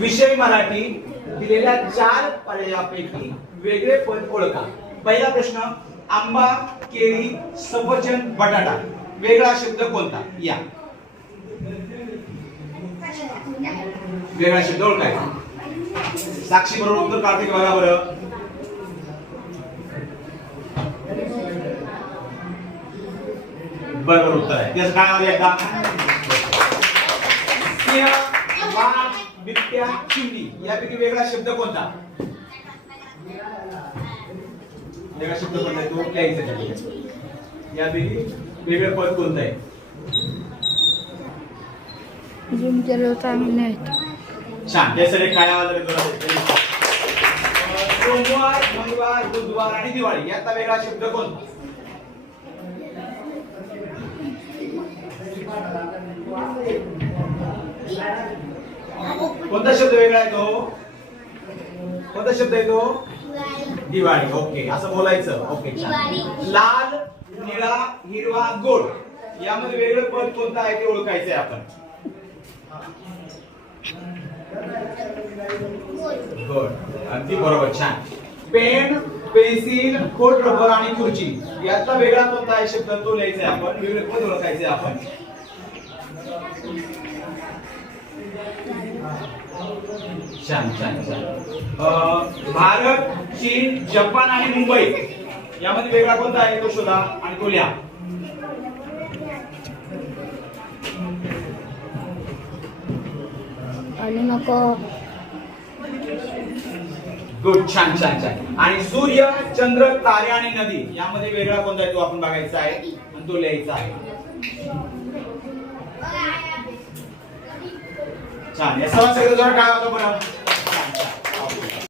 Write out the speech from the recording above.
विषय मराठी दिलेल्या 4 पर्यायापैकी वेगळे पद ओळखा. पहिला प्रश्न, आंबा, केळी, सफरचंद, बटाटा. वेगळा शब्द कोणता? या वेगळा शब्द ओळखायचा. साक्षी बरोबर उत्तर कार्तिक बघा बरं. बरोबर उत्तर आहे. त्याचं काय नाव एकदा? सिंह, वाघ, बिबट्या, चिमणी. यापैकी वेगळा शब्द कोणता? वेगळा शब्द कोणता आहे तो लिहायचा. यापैकी वेगळं पद कोणतं आहे? छान. त्यासाठी काय आवाज सोमवार, मंगळवार, बुधवार आणि दिवाळी. याचा वेगळा शब्द कोणता? कोणता शब्द वेगळा आहे तो? कोणता शब्द आहे तो? दिवाळी. ओके, असं बोलायचं. ओके, छान. लाल, निळा, हिरवा, गोड. यामध्ये वेगळं पद कोणतं आहे ते ओळखायचंय आपण. गोड, अगदी बरोबर. छान. पेन, पेन्सिल, खोड रबर आणि खुर्ची. याचा वेगळा कोणता आहे शब्द तो लिहायचा आहे आपण. वेगळे पद ओळखायचे आपण. छान छान छान. भारत, चीन, जपान आणि मुंबई. यामध्ये वेगळा कोणता आहे तो शोधा आणि तो लिहा. गुड. छान छान छान. आणि सूर्य, चंद्र, तारे आणि नदी. यामध्ये वेगळा कोणता आहे तो आपण बघायचा आहे आणि तो लिहायचा आहे. छान. या सर्व सगळं काय होतं बरं?